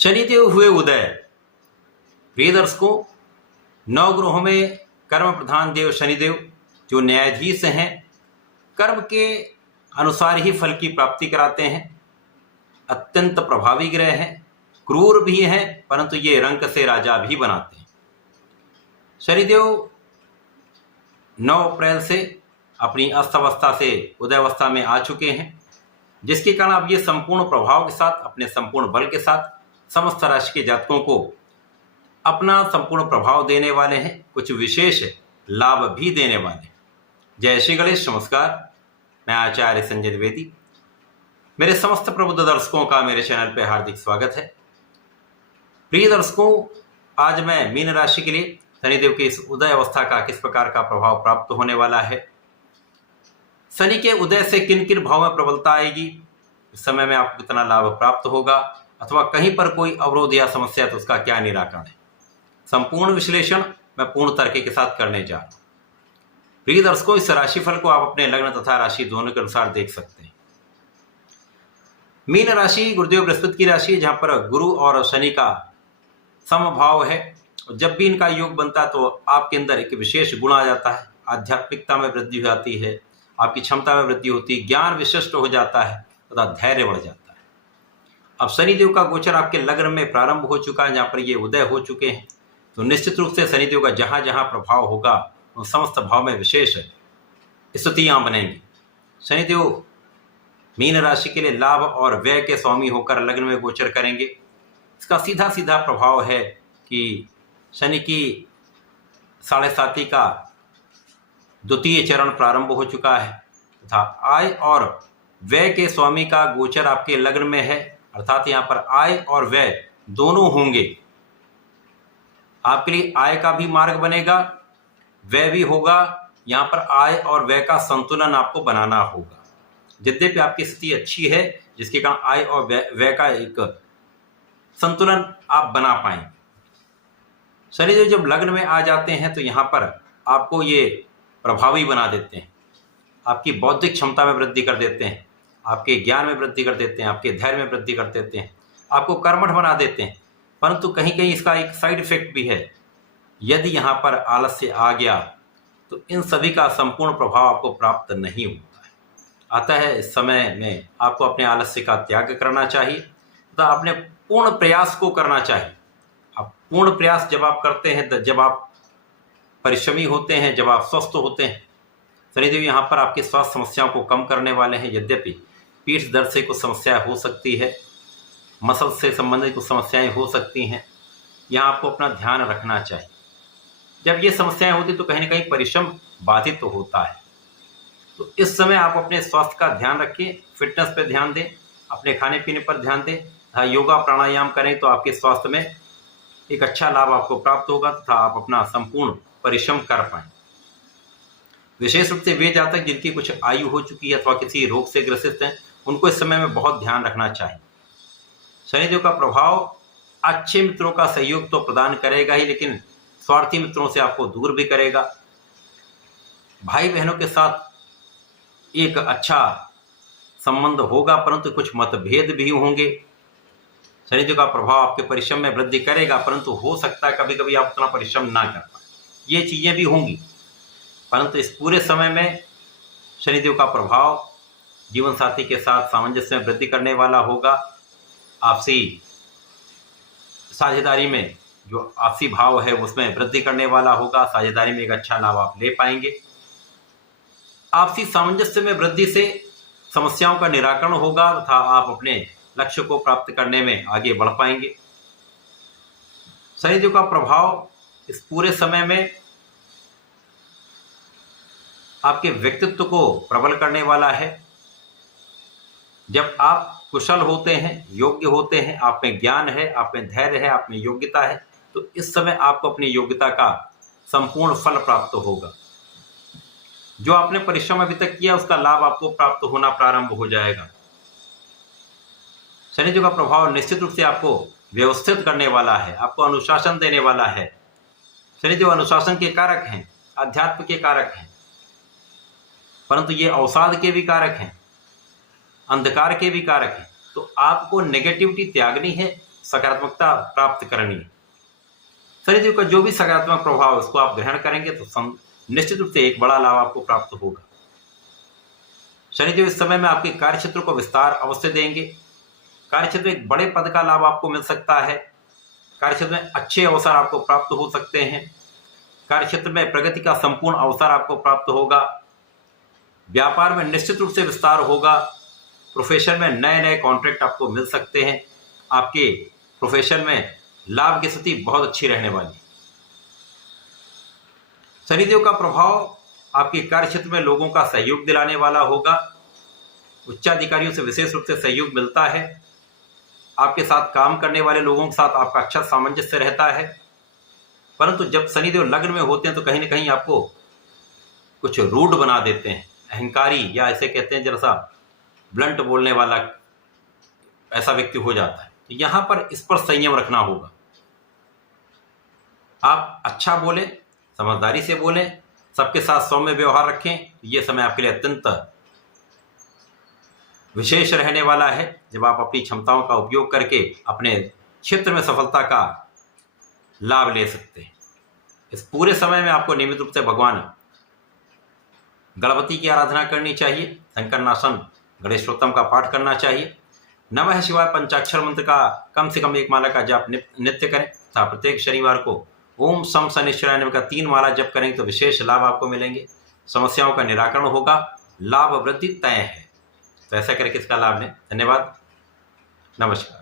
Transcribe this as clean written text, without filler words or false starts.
शनिदेव हुए उदय। प्रिय दर्शकों, नवग्रहों में कर्म प्रधान देव शनिदेव जो न्यायाधीश हैं, कर्म के अनुसार ही फल की प्राप्ति कराते हैं। अत्यंत प्रभावी ग्रह हैं, क्रूर भी हैं, परंतु ये रंक से राजा भी बनाते हैं। शनिदेव 9 अप्रैल से अपनी अस्तवस्था से उदयावस्था में आ चुके हैं, जिसके कारण अब ये संपूर्ण प्रभाव के साथ, अपने संपूर्ण बल के साथ समस्त राशि के जातकों को अपना संपूर्ण प्रभाव देने वाले हैं, कुछ विशेष लाभ भी देने वाले हैं। जय श्री गणेश। नमस्कार, मैं आचार्य संजय द्विवेदी। मेरे समस्त प्रबुद्ध दर्शकों का मेरे चैनल पर हार्दिक स्वागत है। प्रिय दर्शकों, आज मैं मीन राशि के लिए शनिदेव की इस उदय अवस्था का किस प्रकार का प्रभाव प्राप्त होने वाला है, शनि के उदय से किन किन भाव में प्रबलता आएगी, इस समय में आपको कितना लाभ प्राप्त होगा, अथवा कहीं पर कोई अवरोध या समस्या तो उसका क्या निराकरण है, संपूर्ण विश्लेषण मैं पूर्ण तर्क के साथ करने जा रहा हूं। प्रिय दर्शकों, इस राशिफल को आप अपने लग्न तथा राशि दोनों के अनुसार देख सकते हैं। मीन राशि गुरुदेव बृहस्पति की राशि है, जहां पर गुरु और शनि का समभाव है। जब भी इनका योग बनता है तो आपके अंदर एक विशेष गुण आ जाता है, आध्यात्मिकता में वृद्धि हो जाती है, आपकी क्षमता में वृद्धि होती है, ज्ञान विशिष्ट हो जाता है तथा धैर्य बढ़ जाता है। अब शनिदेव का गोचर आपके लग्न में प्रारंभ हो चुका है, जहाँ पर ये उदय हो चुके हैं, तो निश्चित रूप से शनिदेव का जहाँ जहाँ प्रभाव होगा उन समस्त भाव में विशेष स्थितियाँ बनेंगी। शनिदेव मीन राशि के लिए लाभ और व्यय के स्वामी होकर लग्न में गोचर करेंगे। इसका सीधा सीधा प्रभाव है कि शनि की 7.5 का द्वितीय चरण प्रारंभ हो चुका है तथा आय और व्यय के स्वामी का गोचर आपके लग्न में है, अर्थात यहाँ पर आय और व्यय दोनों होंगे। आपके लिए आय का भी मार्ग बनेगा, व्यय भी होगा। यहाँ पर आय और व्यय का संतुलन आपको बनाना होगा। यद्यपि आपकी स्थिति अच्छी है, जिसके कारण आय और व्यय का एक संतुलन आप बना पाएंगे। शनिदेव जब लग्न में आ जाते हैं तो यहाँ पर आपको ये प्रभावी बना देते हैं, आपकी बौद्धिक क्षमता में वृद्धि कर देते हैं, आपके ज्ञान में वृद्धि कर देते हैं, आपके धैर्य में वृद्धि कर देते हैं, आपको कर्मठ बना देते हैं। परंतु कहीं कहीं इसका एक साइड इफेक्ट भी है। यदि यहाँ पर आलस्य आ गया तो इन सभी का संपूर्ण प्रभाव आपको प्राप्त नहीं होता है। अतः इस समय में आपको अपने आलस्य का त्याग करना चाहिए तथा अपने पूर्ण प्रयास को करना चाहिए। अब पूर्ण प्रयास जब आप करते हैं, जब आप परिश्रमी होते हैं, जब आप स्वस्थ होते हैं, शनिदेव यहाँ पर आपकी स्वास्थ्य समस्याओं को कम करने वाले हैं। यद्यपि पीठ दर्द से कुछ समस्याएं हो सकती है, मसल से संबंधित कुछ समस्याएं हो सकती हैं, यहाँ आपको अपना ध्यान रखना चाहिए। जब ये समस्याएं होती तो कहीं ना कहीं परिश्रम बाधित तो होता है। तो इस समय आप अपने स्वास्थ्य का ध्यान रखिए, फिटनेस पर ध्यान दें, अपने खाने पीने पर ध्यान दें, योगा प्राणायाम करें तो आपके स्वास्थ्य में एक अच्छा लाभ आपको प्राप्त होगा तथा आप अपना संपूर्ण परिश्रम कर पाएं। विशेष रूप से वे जातक जिनकी कुछ आयु हो चुकी है अथवा किसी रोग से ग्रसित हैं, उनको इस समय में बहुत ध्यान रखना चाहिए। शनिदेव का प्रभाव अच्छे मित्रों का सहयोग तो प्रदान करेगा ही, लेकिन स्वार्थी मित्रों से आपको दूर भी करेगा। भाई बहनों के साथ एक अच्छा संबंध होगा, परंतु कुछ मतभेद भी होंगे। शनिदेव का प्रभाव आपके परिश्रम में वृद्धि करेगा, परंतु हो सकता है कभी कभी आप उतना परिश्रम ना कर पाए। ये चीज़ें भी होंगी, परंतु इस पूरे समय में शनिदेव का प्रभाव जीवन साथी के साथ सामंजस्य में वृद्धि करने वाला होगा। आपसी साझेदारी में जो आपसी भाव है उसमें वृद्धि करने वाला होगा। साझेदारी में एक अच्छा लाभ आप ले पाएंगे। आपसी सामंजस्य में वृद्धि से समस्याओं का निराकरण होगा तथा आप अपने लक्ष्य को प्राप्त करने में आगे बढ़ पाएंगे। शनिदेव का प्रभाव इस पूरे समय में आपके व्यक्तित्व को प्रबल करने वाला है। जब आप कुशल होते हैं, योग्य होते हैं, आप में ज्ञान है, आप में धैर्य है, आप में योग्यता है, तो इस समय आपको अपनी योग्यता का संपूर्ण फल प्राप्त होगा। जो आपने परिश्रम अभी तक किया उसका लाभ आपको प्राप्त होना प्रारंभ हो जाएगा। शनिदेव का प्रभाव निश्चित रूप से आपको व्यवस्थित करने वाला है, आपको अनुशासन देने वाला है। शनिदेव अनुशासन के कारक हैं, अध्यात्म के कारक हैं, परंतु ये अवसाद के भी कारक हैं, अंधकार के भी कारक हैं। तो आपको नेगेटिविटी त्यागनी है, सकारात्मकता प्राप्त करनी है। शनिदेव का जो भी सकारात्मक प्रभाव है उसको आप ग्रहण करेंगे तो निश्चित रूप से एक बड़ा लाभ आपको प्राप्त होगा। शनिदेव इस समय में आपके कार्यक्षेत्र को विस्तार अवश्य देंगे। कार्यक्षेत्र में एक बड़े पद का लाभ आपको मिल सकता है। कार्यक्षेत्र में अच्छे अवसर आपको प्राप्त हो सकते हैं। कार्यक्षेत्र में प्रगति का संपूर्ण अवसर आपको प्राप्त होगा। व्यापार में निश्चित रूप से विस्तार होगा। प्रोफेशन में नए नए कॉन्ट्रैक्ट आपको मिल सकते हैं। आपके प्रोफेशन में लाभ की स्थिति बहुत अच्छी रहने वाली। शनिदेव का प्रभाव आपके कार्यक्षेत्र में लोगों का सहयोग दिलाने वाला होगा। उच्चाधिकारियों से विशेष रूप से सहयोग मिलता है। आपके साथ काम करने वाले लोगों के साथ आपका अच्छा सामंजस्य रहता है। परंतु जब शनिदेव लग्न में होते हैं तो कहीं ना कहीं आपको कुछ रूड बना देते हैं, अहंकारी, या ऐसे कहते हैं जरा सा ब्लंट बोलने वाला ऐसा व्यक्ति हो जाता है। तो यहाँ पर इस पर संयम रखना होगा। आप अच्छा बोलें, समझदारी से बोलें, सबके साथ सौम्य व्यवहार रखें। ये समय आपके लिए अत्यंत विशेष रहने वाला है, जब आप अपनी क्षमताओं का उपयोग करके अपने क्षेत्र में सफलता का लाभ ले सकते हैं। इस पूरे समय में आपको नियमित रूप से भगवान गणपति की आराधना करनी चाहिए। शंकरनाशन गणेशोत्तम का पाठ करना चाहिए। नमः शिवाय पंचाक्षर मंत्र का कम से कम 1 माला का जाप नित्य करें तथा प्रत्येक शनिवार को ओम सम शनिश्चराय नमः का 3 माला जप करेंगे तो विशेष लाभ आपको मिलेंगे। समस्याओं का निराकरण होगा, लाभ वृद्धि तय है। तो ऐसा करके इसका लाभ लें। धन्यवाद, नमस्कार।